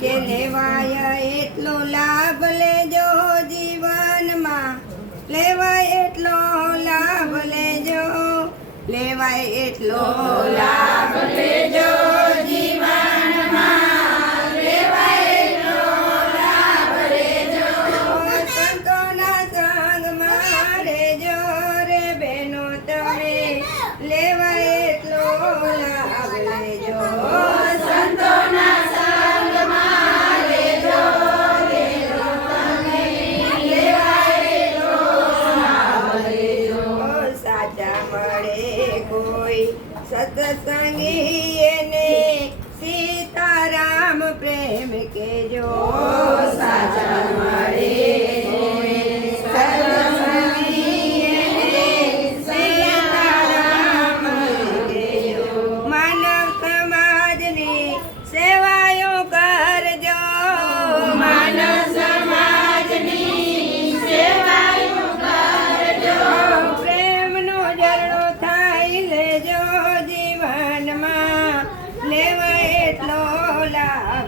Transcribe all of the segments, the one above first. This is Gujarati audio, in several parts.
કે લેવાય એટલો લાભ લેજો જીવનમાં. લેવાય એટલો લાભ લેજો. લેવાય એટલો લાભ લેજો. સતસંગીને સીતારામ પ્રેમ કેજો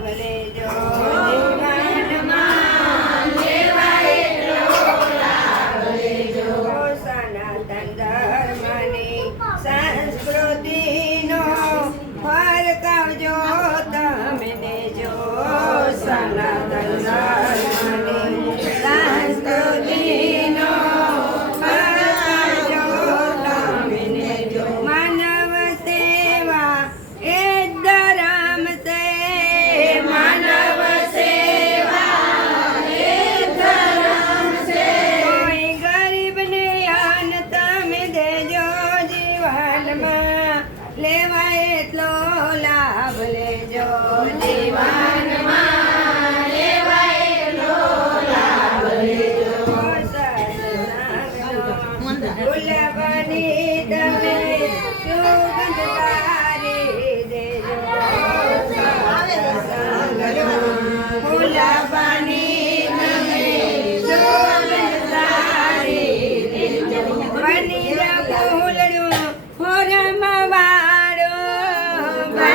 ભલે જો. લેવાય એટલો લાભ લેજો. જીવનમાં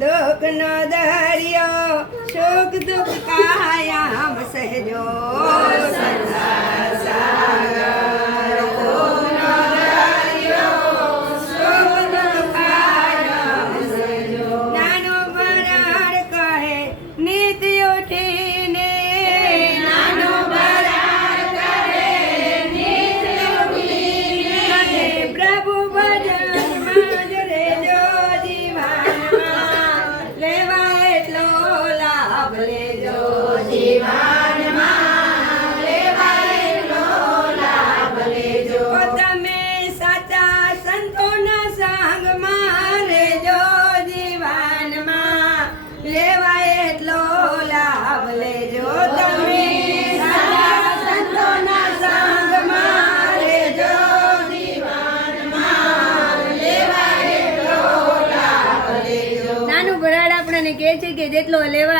દુઃખ નો દરિયો સુખ દુઃખ કાયામ સહજો. સંસાર